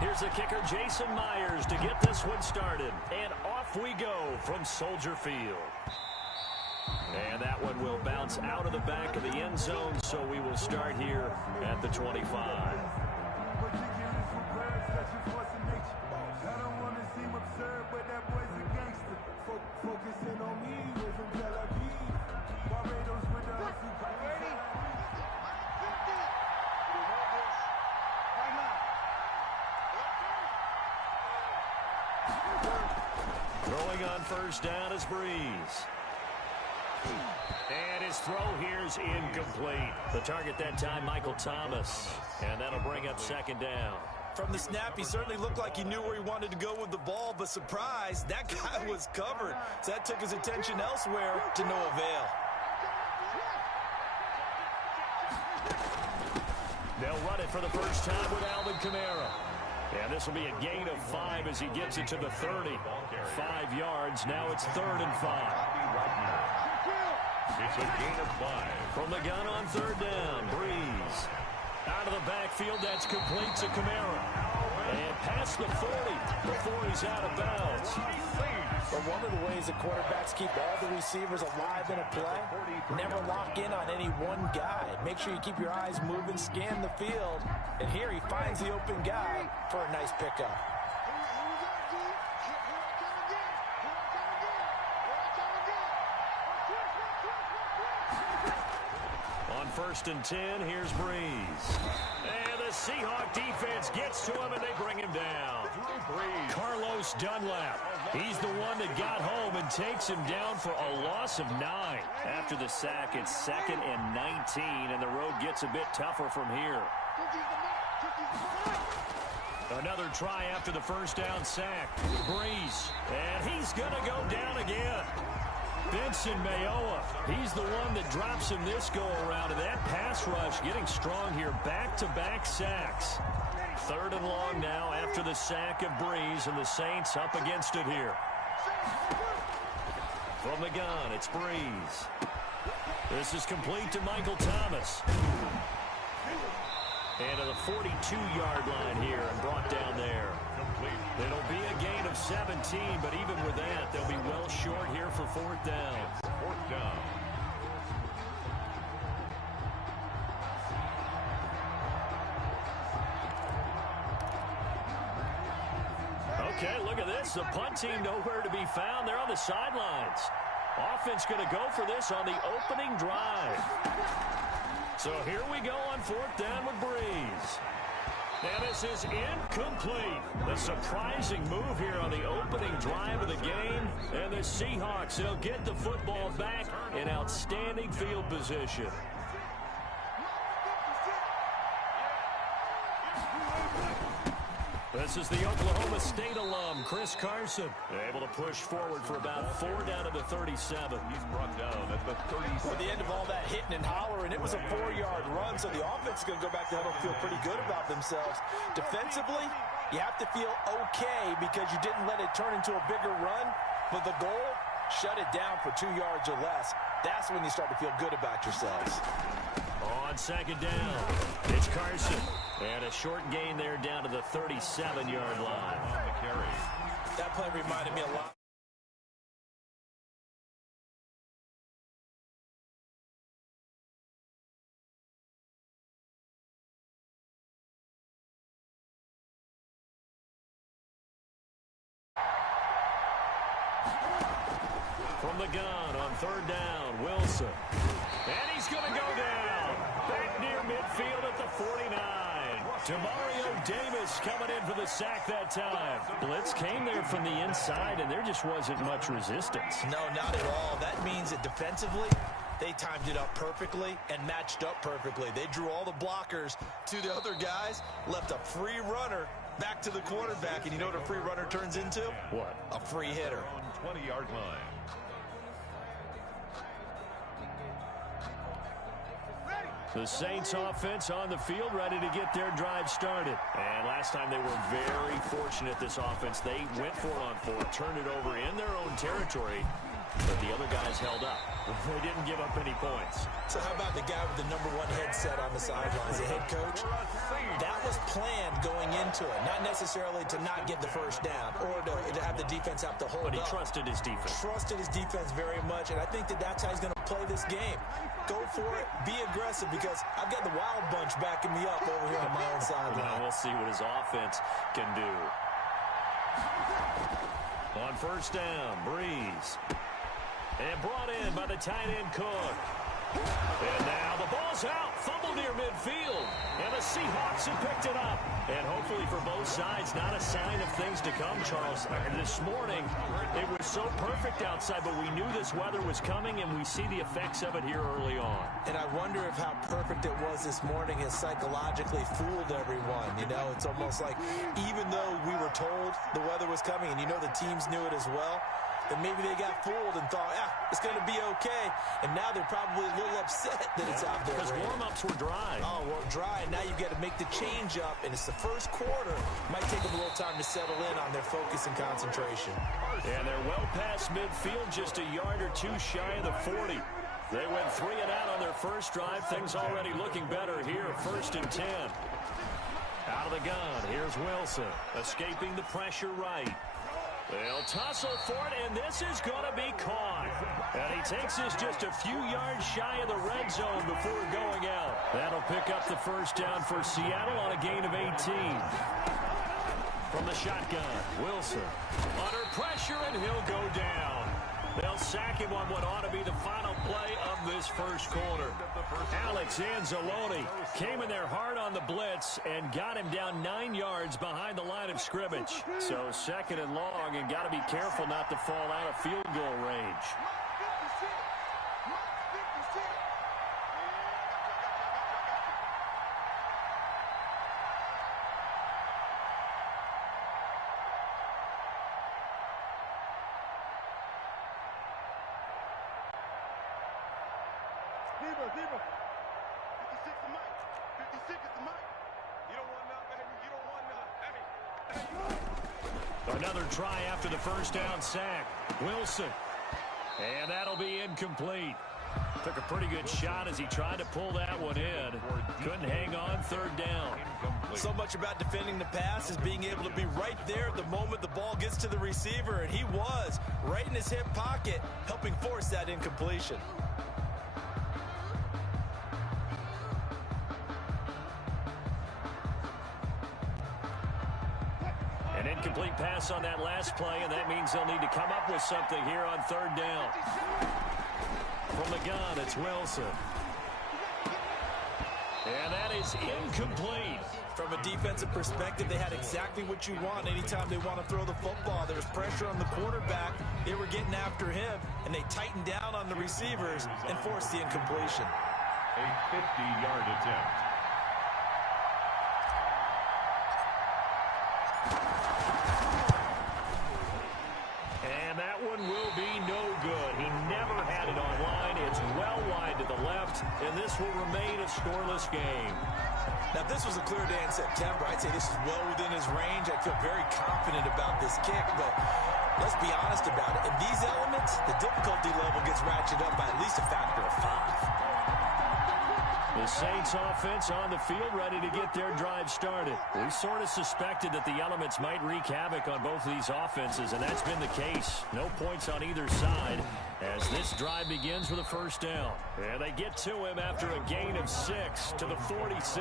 Here's the kicker, Jason Myers, to get this one started. And off we go from Soldier Field. And that one will bounce out of the back of the end zone, so we will start here at the 25. Throwing on first down is Breeze. And his throw here is incomplete. The target that time, Michael Thomas. And that'll bring up second down. From the snap, he certainly looked like he knew where he wanted to go with the ball, but surprise, that guy was covered. So that took his attention elsewhere to no avail. They'll run it for the first time with Alvin Kamara. And this will be a gain of 5 as he gets it to the 30. 5 yards. Now it's 3rd and 5. It's a gain of 5. From the gun on 3rd down, Breeze. Out of the backfield, that's complete to Kamara. And past the 40 before he's out of bounds. But one of the ways that quarterbacks keep all the receivers alive in a play, never lock in on any one guy. Make sure you keep your eyes moving, scan the field. And here he finds the open guy for a nice pickup. On 1st and 10, here's Breeze. And the Seahawk defense gets to him, and they bring him down. Carlos Dunlap. He's the one that got home and takes him down for a loss of 9. After the sack, it's 2nd and 19, and the road gets a bit tougher from here. Another try after the first down sack. Breeze. And he's going to go down again. Benson Mayowa, he's the one that drops him this go-around. And that pass rush getting strong here. Back-to-back sacks. 3rd and long now after the sack of Breeze, and the Saints up against it here. From the gun, it's Breeze. This is complete to Michael Thomas. And to the 42-yard line here and brought down there. It'll be a gain of 17, but even with that, they'll be well short here for 4th down. 4th down. Okay, look at this. The punt team nowhere to be found. They're on the sidelines. Offense going to go for this on the opening drive. So here we go on 4th down with Breeze. And this is incomplete. The surprising move here on the opening drive of the game. And the Seahawks, they'll get the football back in outstanding field position. This is the Oklahoma State alum, Chris Carson. Able to push forward for about 4 down to the 37. He's brought down at the 37. At the end of all that hitting and hollering, it was a 4-yard run, so the offense is going to go back to huddle, feel pretty good about themselves. Defensively, you have to feel okay because you didn't let it turn into a bigger run, but the goal, shut it down for 2 yards or less. That's when you start to feel good about yourselves. On 2nd down, it's Carson. And a short gain there down to the 37-yard line. On the carry. That play reminded me a lot. From the gun on 3rd down, Wilson. And he's going to go down. Back near midfield at the 49. Demario Davis coming in for the sack that time. Blitz came there from the inside, and there just wasn't much resistance. No, not at all. That means that defensively, they timed it up perfectly and matched up perfectly. They drew all the blockers to the other guys, left a free runner back to the quarterback, and you know what a free runner turns into? What? A free hitter. On 20-yard line. The Saints offense on the field, ready to get their drive started. And last time they were very fortunate, this offense. They went 4-on-4, turned it over in their own territory, but the other guys held up. They didn't give up any points. So how about the guy with the #1 headset on the sidelines, the head coach? That was planned going into it, not necessarily to not get the first down or to have the defense have to hold up. But he trusted his defense. Trusted his defense very much, and I think that's how he's going to play this game. Go for it, be aggressive, because I've got the wild bunch backing me up over here on my own sideline. Well, we'll see what his offense can do. On first down, Breeze. And brought in by the tight end Cook. And now the ball's out. Fumble near midfield. And the Seahawks have picked it up. And hopefully for both sides, not a sign of things to come, Charles. This morning, it was so perfect outside, but we knew this weather was coming, and we see the effects of it here early on. And I wonder if how perfect it was this morning has psychologically fooled everyone. You know, it's almost like even though we were told the weather was coming, and you know the teams knew it as well, then maybe they got fooled and thought, it's going to be okay. And now they're probably a little upset that it's out there. Because warm-ups were dry. Oh, well, dry. And now you've got to make the change up. And it's the first quarter. Might take them a little time to settle in on their focus and concentration. And they're well past midfield, just a yard or two shy of the 40. They went 3 and out on their first drive. Things already looking better here. 1st and 10. Out of the gun. Here's Wilson. Escaping the pressure right. They'll tussle for it, and this is going to be caught. And he takes this just a few yards shy of the red zone before going out. That'll pick up the first down for Seattle on a gain of 18. From the shotgun, Wilson under pressure, and he'll go down. They'll sack him on what ought to be the final play of this first quarter. Alex Anzalone came in there hard on the blitz and got him down 9 yards behind the line of scrimmage. So 2nd and long, and got to be careful not to fall out of field goal range. Zebra. 56 the mic. 56 is the mic. You don't want none, baby. You don't want none. Hey. Another try after the first down sack. Wilson. And that'll be incomplete. Took a pretty good shot as he tried to pull that one in. Couldn't hang on 3rd down. So much about defending the pass is being able to be right there at the moment the ball gets to the receiver, and he was right in his hip pocket, helping force that incompletion. An incomplete pass on that last play, and that means they'll need to come up with something here on 3rd down. From the gun, it's Wilson. And that is incomplete. From a defensive perspective, they had exactly what you want anytime they want to throw the football. There was pressure on the quarterback. They were getting after him, and they tightened down on the receivers and forced the incompletion. A 50-yard attempt. And that one will be no good. He never had it on line. It's well wide to the left, and this will remain a scoreless game. Now, if this was a clear day in September, I'd say this is well within his range. I feel very confident about this kick, but let's be honest about it. In these elements, the difficulty level gets ratcheted up by at least a factor of 5. The Saints offense on the field, ready to get their drive started. We sort of suspected that the elements might wreak havoc on both of these offenses, and that's been the case. No points on either side as this drive begins with a first down. And they get to him after a gain of 6 to the 46.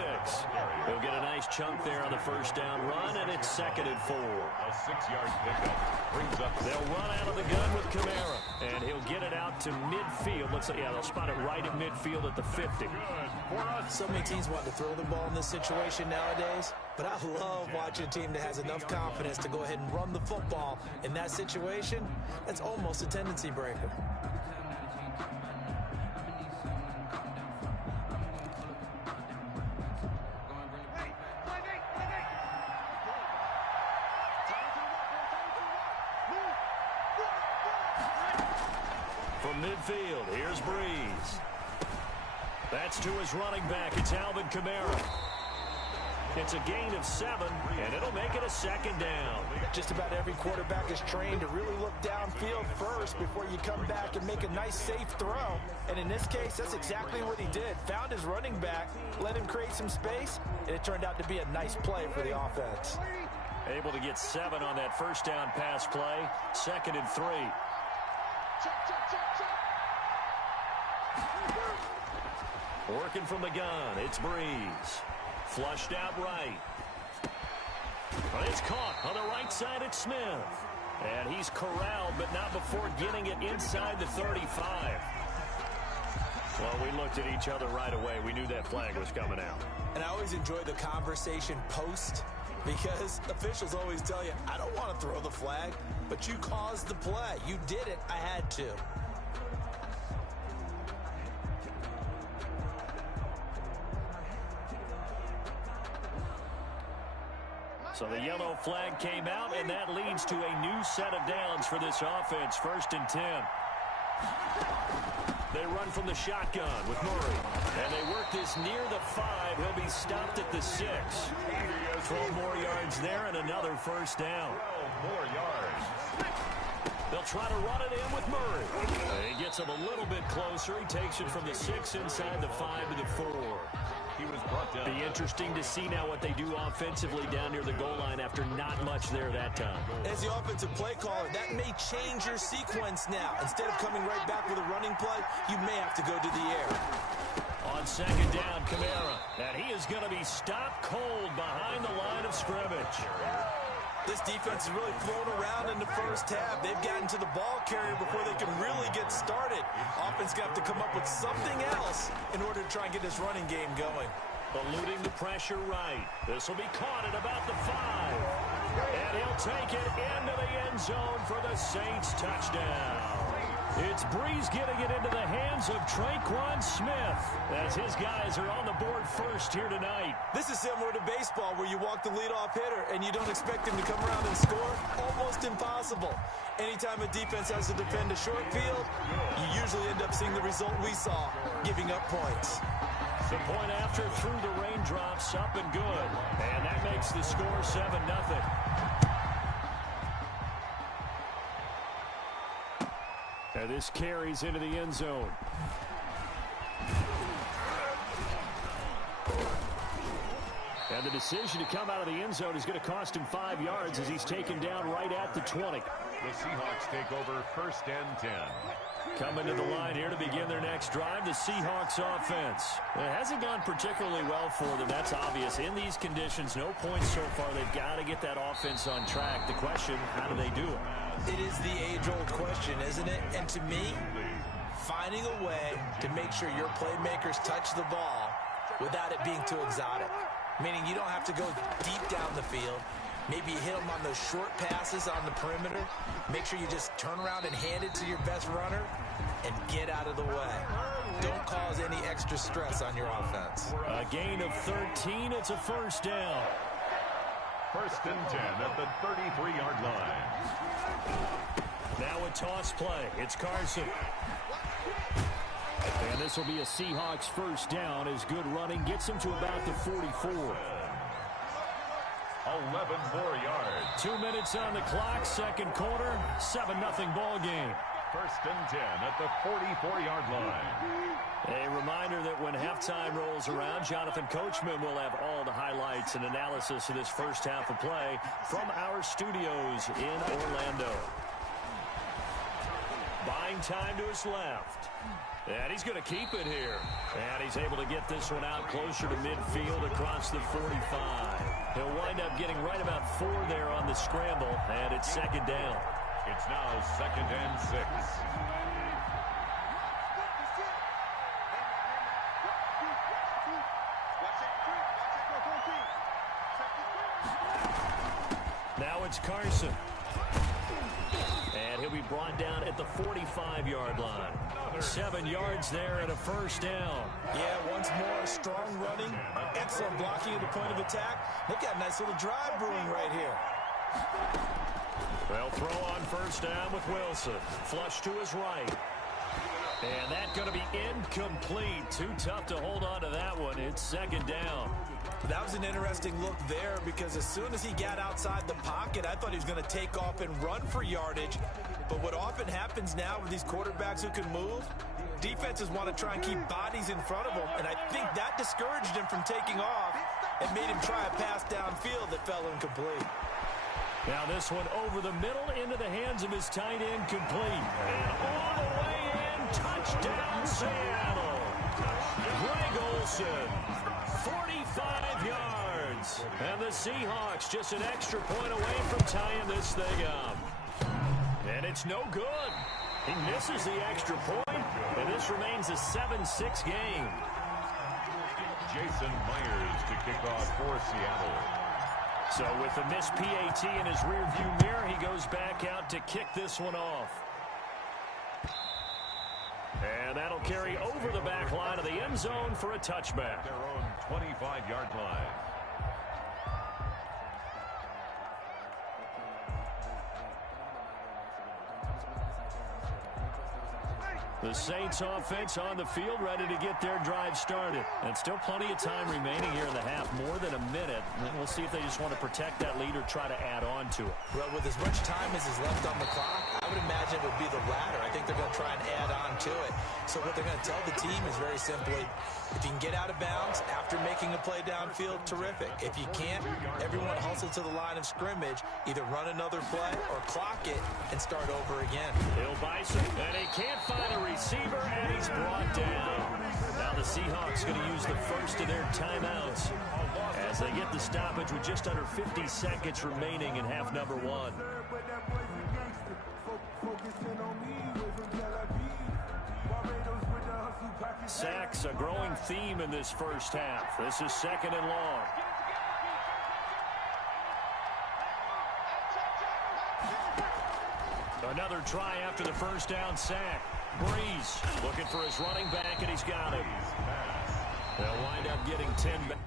He'll get a nice chunk there on the first down run, and it's 2nd and 4. A 6-yard pickup brings up. They'll run out of the gun with Kamara, and he'll get it out to midfield. They'll spot it right at midfield at the 50. So many teams want to throw the ball in this situation nowadays, but I love watching a team that has enough confidence to go ahead and run the football. In that situation, that's almost a tendency breaker. From midfield, here's Breeze. That's to his running back. It's Alvin Kamara. It's a gain of 7, and it'll make it a second down. Just about every quarterback is trained to really look downfield first before you come back and make a nice, safe throw. And in this case, that's exactly what he did. Found his running back, let him create some space, and it turned out to be a nice play for the offense. Able to get 7 on that first down pass play. 2nd and 3. Working from the gun, it's Breeze. Flushed out right. But it's caught on the right side at Smith. And he's corralled, but not before getting it inside the 35. Well, we looked at each other right away. We knew that flag was coming out. And I always enjoy the conversation post, because officials always tell you, I don't want to throw the flag, but you caused the play. You did it. I had to. So the yellow flag came out, and that leads to a new set of downs for this offense. 1st and 10. They run from the shotgun with Murray. And they work this near the 5. He'll be stopped at the 6. 12 more yards there and another first down. 12 more yards. They'll try to run it in with Murray. He gets him a little bit closer. He takes it from the 6 inside the 5 to the 4. He was brought down. Be interesting to see now what they do offensively down near the goal line after not much there that time. As the offensive play caller, that may change your sequence now. Instead of coming right back with a running play, you may have to go to the air. On 2nd down, Kamara. And he is going to be stopped cold behind the line of scrimmage. This defense is really thrown around in the first half. They've gotten to the ball carrier before they can really get started. Offense got to come up with something else in order to try and get this running game going. Eluding the pressure right. This will be caught at about the 5. And he'll take it into the end zone for the Saints touchdown. It's Breeze getting it into the hands of Traquan Smith as his guys are on the board first here tonight. This is similar to baseball where you walk the leadoff hitter and you don't expect him to come around and score. Almost impossible. Anytime a defense has to defend a short field, you usually end up seeing the result we saw, giving up points. The point after through the raindrops, up and good. And that makes the score 7-0. And this carries into the end zone. And the decision to come out of the end zone is going to cost him 5 yards as he's taken down right at the 20. The Seahawks take over 1st and 10. Coming to the line here to begin their next drive, the Seahawks offense. It hasn't gone particularly well for them. That's obvious. In these conditions, no points so far. They've got to get that offense on track. The question, how do they do it? It is the age-old question, isn't it? And to me, finding a way to make sure your playmakers touch the ball without it being too exotic. Meaning you don't have to go deep down the field. Maybe you hit them on those short passes on the perimeter. Make sure you just turn around and hand it to your best runner and get out of the way. Don't cause any extra stress on your offense. A gain of 13. It's a first down. 1st and 10 at the 33-yard line. Now a toss play. It's Carson. And this will be a Seahawks first down as good running gets him to about the 44. 11 more yards. 2 minutes on the clock, second quarter, 7-0 ball game. 1st and 10 at the 44-yard line. A reminder that when halftime rolls around, Jonathan Coachman will have all the highlights and analysis of this first half of play from our studios in Orlando. Buying time to his left. And he's going to keep it here. And he's able to get this one out closer to midfield across the 45. He'll wind up getting right about 4 there on the scramble, and it's second down. It's now 2nd and 6. Now it's Carson. And he'll be brought down at the 45-yard line. 7 yards there and a first down. Yeah, once more, strong running, excellent blocking at the point of attack. They've got a nice little drive brewing right here. They'll throw on first down with Wilson. Flush to his right. And that's going to be incomplete. Too tough to hold on to that one. It's second down. That was an interesting look there because as soon as he got outside the pocket, I thought he was going to take off and run for yardage. But what often happens now with these quarterbacks who can move, defenses want to try and keep bodies in front of them, and I think that discouraged him from taking off and made him try a pass downfield that fell incomplete. Now this one over the middle into the hands of his tight end, complete. And all the way in, touchdown Seattle. Greg Olsen, 45 yards. And the Seahawks just an extra point away from tying this thing up. And it's no good. He misses the extra point, and this remains a 7-6 game. Jason Myers to kick off for Seattle. So with the missed PAT in his rearview mirror, he goes back out to kick this one off. And that'll carry over the back line of the end zone for a touchback. Their own 25-yard line. The Saints offense on the field, ready to get their drive started. And still plenty of time remaining here in the half, more than a minute. And we'll see if they just want to protect that lead or try to add on to it. Well, with as much time as is left on the clock, I would imagine it would be the latter. I think they're going to try and add on to it. So what they're going to tell the team is very simply, if you can get out of bounds after making a play downfield, terrific. If you can't, everyone hustle to the line of scrimmage, either run another play or clock it and start over again. Hill Bison, and he can't find a receiver, and he's brought down. Now the Seahawks going to use the first of their timeouts as they get the stoppage with just under 50 seconds remaining in half number one. Sacks, a growing theme in this first half. This is second and long. Another try after the first down sack. Breeze looking for his running back, and he's got him. They'll wind up getting 10 back.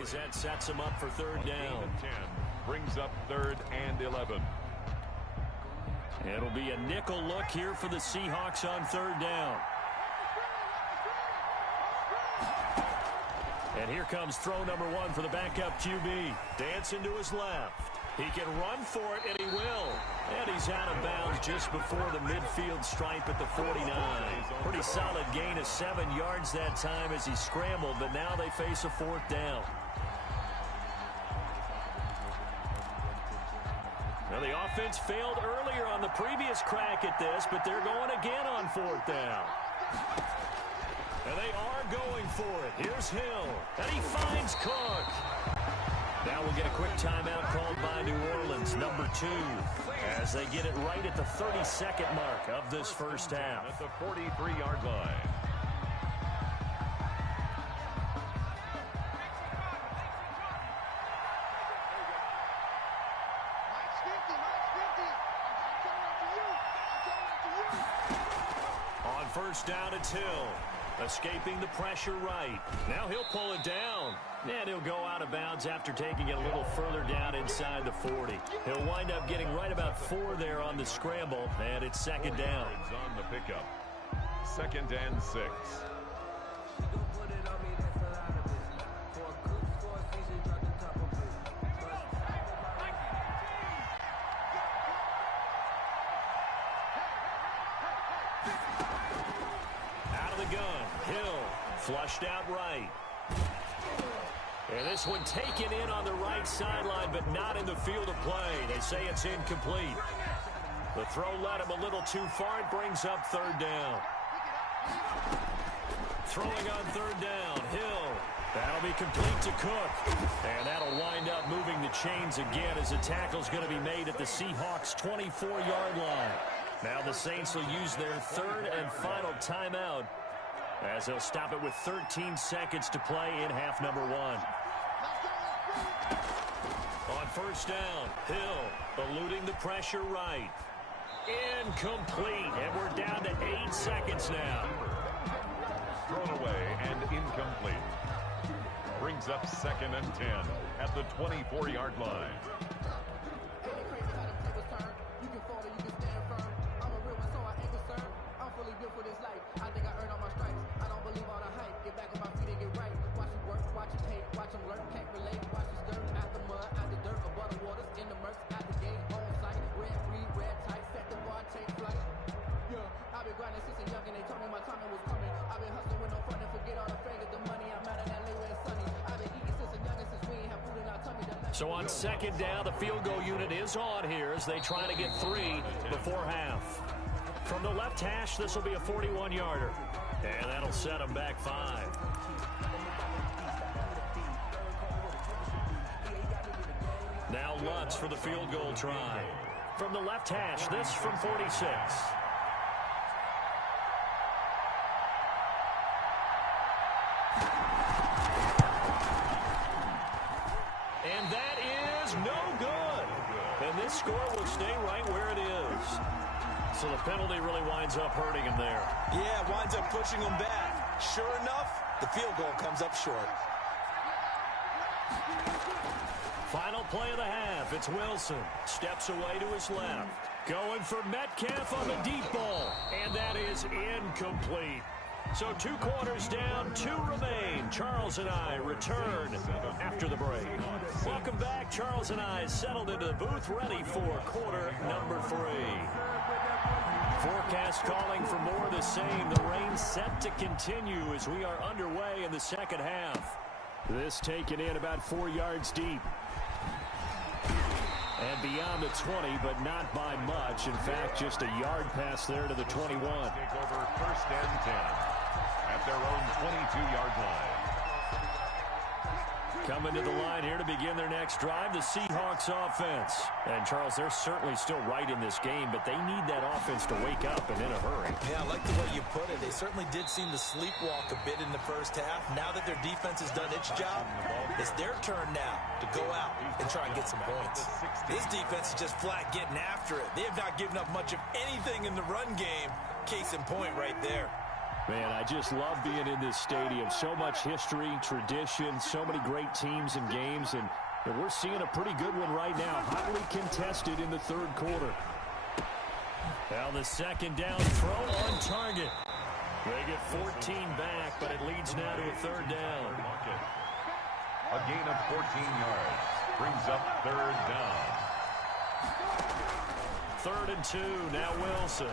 As that sets him up for third down. 10 brings up 3rd and 11. It'll be a nickel look here for the Seahawks on third down. And here comes throw number one for the backup QB. Dancing to his left. He can run for it, and he will. And he's out of bounds just before the midfield stripe at the 49. Pretty solid gain of 7 yards that time as he scrambled, but now they face a fourth down. Now the offense failed earlier on the previous crack at this, but they're going again on fourth down. And they are going for it. Here's Hill, and he finds Cook. Now we'll get a quick timeout called by New Orleans, number 2, as they get it right at the 32nd mark of this first half. At the 43-yard line. On first down, it's Hill. Escaping the pressure right. Now he'll pull it down. And he'll go out of bounds after taking it a little further down inside the 40. He'll wind up getting right about 4 there on the scramble. And it's second down. On the pickup. 2nd and 6. Out of the gun. Hill flushed out right. And this one taken in on the right sideline, but not in the field of play. They say it's incomplete. The throw led him a little too far. It brings up third down. Throwing on third down, Hill. That'll be complete to Cook. And that'll wind up moving the chains again as the tackle's going to be made at the Seahawks' 24-yard line. Now the Saints will use their third and final timeout as they'll stop it with 13 seconds to play in half number 1. On first down, Hill eluding the pressure right. Incomplete, and we're down to 8 seconds now. Thrown away and incomplete. Brings up 2nd and 10 at the 24-yard line. So on second down, the field goal unit is on here as they try to get 3 before half. From the left hash, this will be a 41-yarder. And that'll set them back 5. Now Lutz for the field goal try. From the left hash, this from 46. And that is no good. And this score will stay right where it is. So the penalty really winds up hurting him there. Yeah, winds up pushing him back. Sure enough, the field goal comes up short. Final play of the half. It's Wilson. Steps away to his left. Going for Metcalf on the deep ball. And that is incomplete. So 2 quarters down, 2 remain. Charles and I return after the break. Welcome back. Charles and I settled into the booth ready for quarter number 3. Forecast calling for more of the same. The rain set to continue as we are underway in the second half. This taken in about 4 yards deep. And beyond the 20, but not by much. In fact, just a yard pass there to the 21. Take over 1st and 10 at their own 22-yard line. Coming to the line here to begin their next drive, the Seahawks offense. And, Charles, they're certainly still right in this game, but they need that offense to wake up and in a hurry. Yeah, I like the way you put it. They certainly did seem to sleepwalk a bit in the first half. Now that their defense has done its job, it's their turn now to go out and try and get some points. This defense is just flat getting after it. They have not given up much of anything in the run game. Case in point right there. Man, I just love being in this stadium. So much history, tradition, so many great teams and games, and we're seeing a pretty good one right now. Hotly contested in the third quarter. Now the second down throw on target. They get 14 back, but it leads now to a third down. A gain of 14 yards brings up third down. 3rd and 2, now Wilson.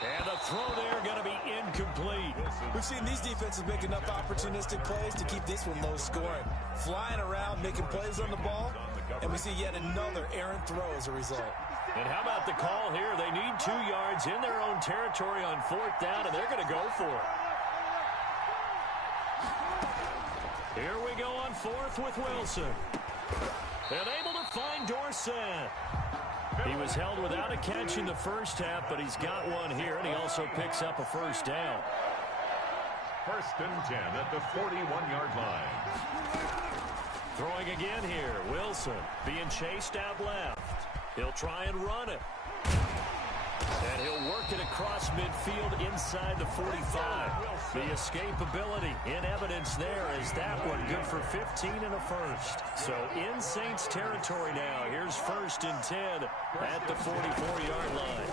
And the throw there going to be incomplete. We've seen these defenses make enough opportunistic plays to keep this one low scoring. Flying around, making plays on the ball, and we see yet another errant throw as a result. And how about the call here? They need 2 yards in their own territory on 4th down, and they're going to go for it. Here we go on 4th with Wilson. And able to find Dorsett. He was held without a catch in the first half, but he's got one here, and he also picks up a first down. 1st and 10 at the 41-yard line. Throwing again here, Wilson being chased out left. He'll try and run it. And he'll work it across midfield inside the 45. The escapability in evidence there as that one good for 15 and a first. So in Saints territory now. Here's 1st and 10 at the 44-yard line.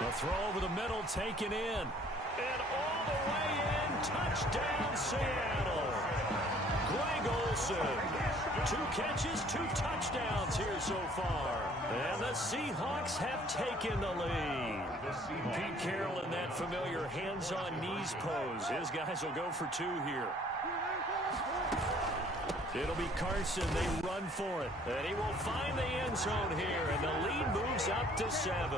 The throw over the middle taken in. And all the way in. Touchdown Seattle. Greg Olsen. 2 catches, 2 touchdowns here so far. And the Seahawks have taken the lead. Pete Carroll in that familiar hands-on knees pose. His guys will go for 2 here. It'll be Carson. They run for it. And he will find the end zone here. And the lead moves up to 7.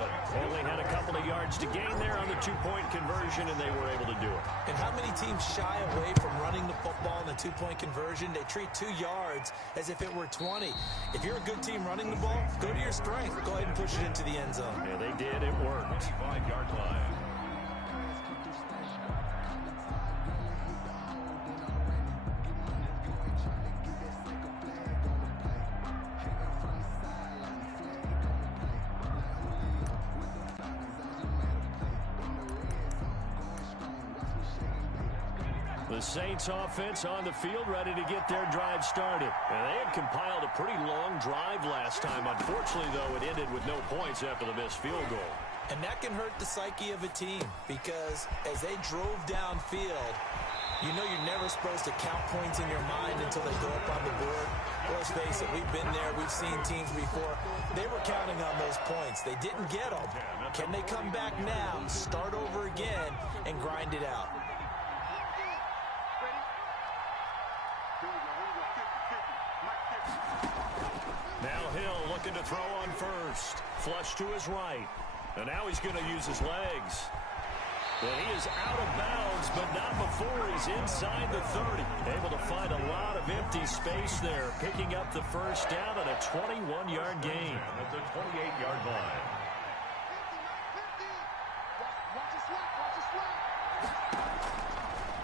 Only had a couple of yards to gain there on the 2-point conversion, and they were able to do it. And how many teams shy away from running the football in the 2-point conversion? They treat 2 yards as if it were 20. If you're a good team running the ball, go to your strength. Go ahead and push it into the end zone. Yeah, they did. It worked. 25-yard line. The Saints offense on the field ready to get their drive started. And they had compiled a pretty long drive last time. Unfortunately, though, it ended with no points after the missed field goal. And that can hurt the psyche of a team because as they drove downfield, you know you're never supposed to count points in your mind until they go up on the board. Well, let's face it, we've been there. We've seen teams before. They were counting on those points. They didn't get them. Can they come back now, start over again, and grind it out? Now Hill looking to throw on first. Flush to his right. And now he's going to use his legs. And he is out of bounds, but not before he's inside the 30. Able to find a lot of empty space there, picking up the first down at a 21-yard gain. At the 28-yard line.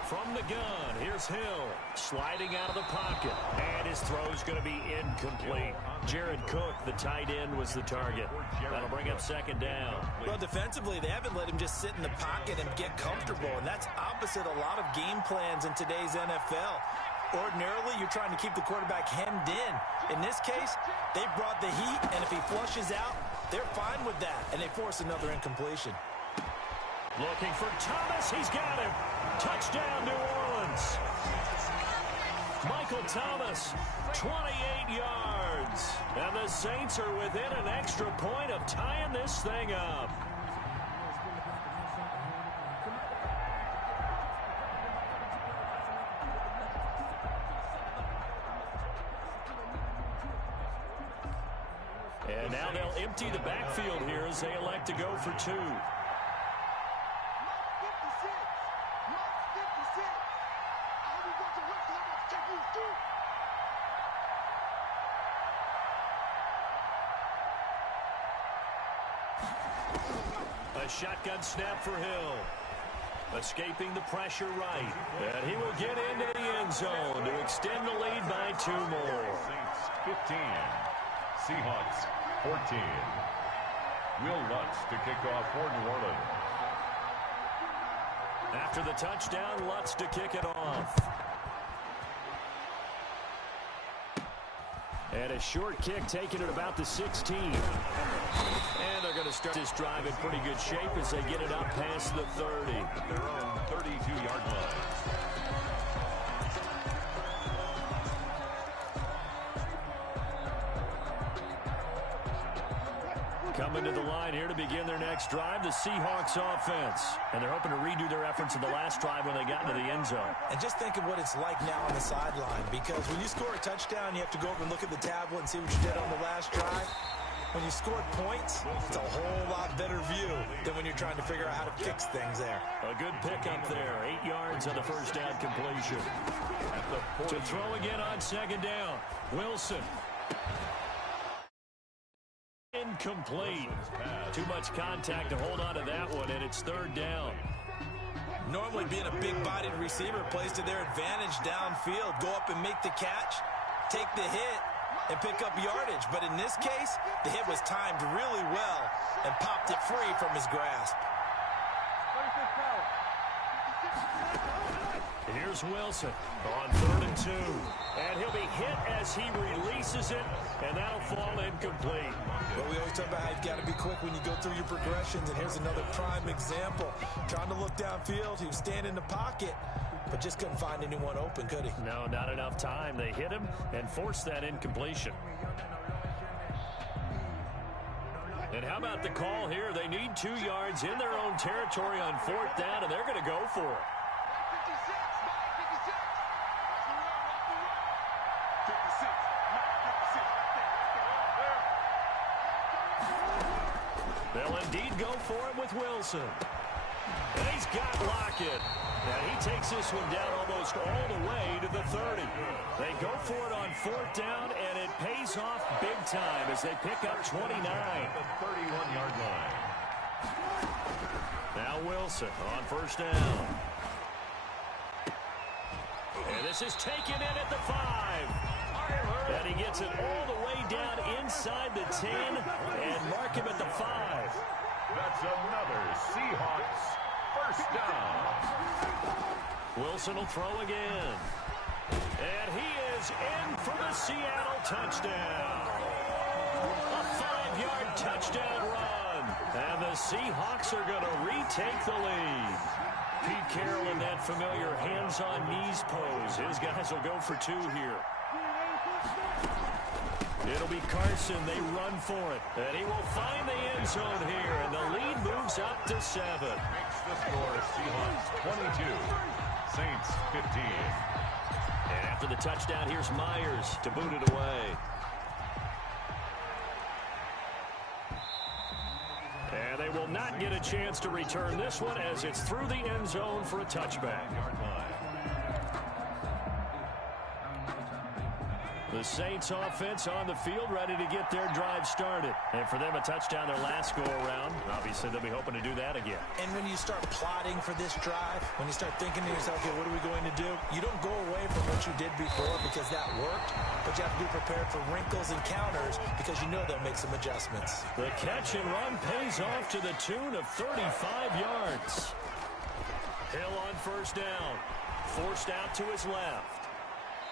From the gun, here's Hill, sliding out of the pocket, and his throw's going to be incomplete. Jared Cook, the tight end, was the target. That'll bring up 2nd down. Well, defensively, they haven't let him just sit in the pocket and get comfortable, and that's opposite a lot of game plans in today's NFL. Ordinarily, you're trying to keep the quarterback hemmed in. In this case, they brought the heat, and if he flushes out, they're fine with that, and they force another incompletion. Looking for Thomas. He's got him. Touchdown, New Orleans. Michael Thomas, 28 yards. And the Saints are within an extra point of tying this thing up. And now they'll empty the backfield here as they elect to go for 2. A shotgun snap for Hill. Escaping the pressure right. And he will get into the end zone to extend the lead by 2 more. Saints 15. Seahawks 14. Will Lutz to kick off for New Orleans. After the touchdown, Lutz to kick it off. And a short kick taken at about the 16. And they're going to start this drive in pretty good shape as they get it up past the 30. Their own 32-yard line. Coming to the line here to begin their next drive, the Seahawks offense. And they're hoping to redo their efforts in the last drive when they got into the end zone. And just think of what it's like now on the sideline, because when you score a touchdown, you have to go over and look at the tablet and see what you did on the last drive. When you scored points, it's a whole lot better view than when you're trying to figure out how to fix things there. A good pickup there. 8 yards on the first down completion. To throw again on second down. Wilson. Incomplete. Too much contact to hold on to that one, and it's third down. Normally being a big-bodied receiver plays to their advantage downfield. Go up and make the catch, take the hit, and pick up yardage. But in this case, the hit was timed really well and popped it free from his grasp. Here's Wilson on 3rd and 2. And he'll be hit as he releases it, and that'll fall incomplete. Well, we always talk about how you've got to be quick when you go through your progressions, and here's another prime example. Trying to look downfield, he was standing in the pocket, but just couldn't find anyone open, could he? No, not enough time. They hit him and forced that incompletion. And how about the call here? They need 2 yards in their own territory on 4th down, and they're going to go for it. They'll indeed go for it with Wilson. And he's got Lockett. And he takes this one down almost all the way to the 30. They go for it on 4th down, and it pays off big time as they pick up 29. The 31-yard line. Now Wilson on 1st down. And this is taken in at the 5. And he gets it all the way down inside the 10 and mark him at the 5. That's another Seahawks first down. Wilson will throw again. And he is in for the Seattle touchdown. A 5-yard touchdown run. And the Seahawks are going to retake the lead. Pete Carroll in that familiar hands-on-knees pose. His guys will go for 2 here. It'll be Carson. They run for it. And he will find the end zone here. And the lead moves up to 7. Makes the score Seahawks 22, Saints 15. And after the touchdown, here's Myers to boot it away. And they will not get a chance to return this one as it's through the end zone for a touchback. The Saints offense on the field ready to get their drive started. And for them, a touchdown their last go-around. Obviously, they'll be hoping to do that again. And when you start plotting for this drive, when you start thinking to yourself, okay, what are we going to do? You don't go away from what you did before because that worked, but you have to be prepared for wrinkles and counters because you know they'll make some adjustments. The catch and run pays off to the tune of 35 yards. Hill on 1st down. Forced out to his left.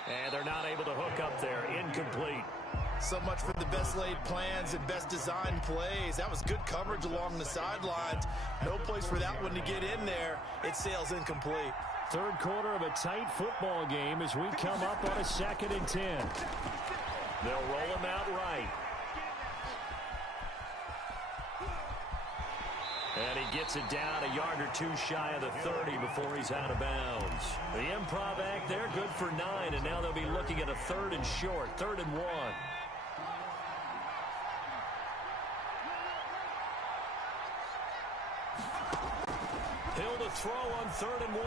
And they're not able to hook up there. Incomplete. So much for the best laid plans and best designed plays. That was good coverage along the sidelines. No place for that one to get in there. It sails incomplete. Third quarter of a tight football game as we come up on a 2nd and 10. They'll roll him out right. And he gets it down a yard or 2 shy of the 30 before he's out of bounds. The improv act there, good for 9, and now they'll be looking at a 3rd and short, 3rd and 1. Hill to throw on 3rd and 1.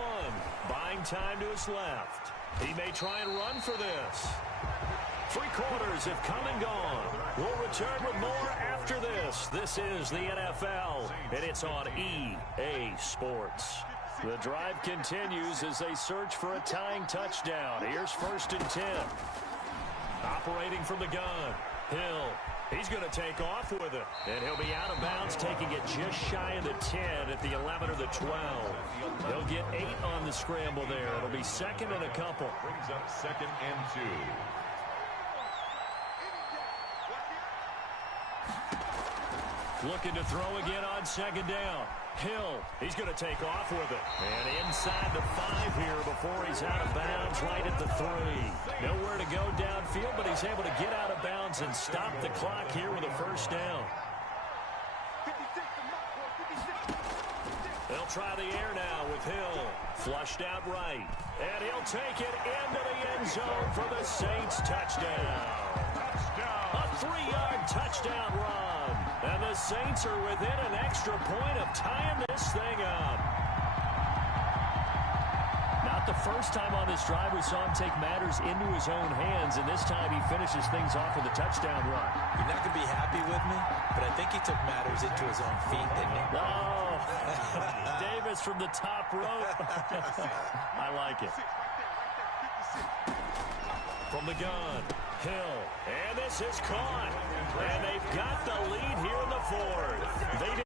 Buying time to his left. He may try and run for this. 3 quarters have come and gone. We'll return with more after this. This is the NFL, and it's on EA Sports. The drive continues as they search for a tying touchdown. Here's 1st and 10. Operating from the gun. Hill. He's going to take off with it. And he'll be out of bounds, taking it just shy of the 10 at the 11 or the 12. He'll get 8 on the scramble there. It'll be 2nd and a couple. Brings up 2nd and 2. Looking to throw again on second down. Hill, he's going to take off with it. And inside the 5 here before he's out of bounds right at the 3. Nowhere to go downfield, but he's able to get out of bounds and stop the clock here with a first down. They'll try the air now with Hill. Flushed out right. And he'll take it into the end zone for the Saints touchdown. A 3-yard touchdown run. And the Saints are within an extra point of tying this thing up. Not the first time on this drive we saw him take matters into his own hands, and this time he finishes things off with a touchdown run. You're not going to be happy with me, but I think he took matters into his own feet, didn't he? Oh, Davis from the top rope. I like it. From the gun, Hill, and this is caught. And they've got the lead here in the 4th. They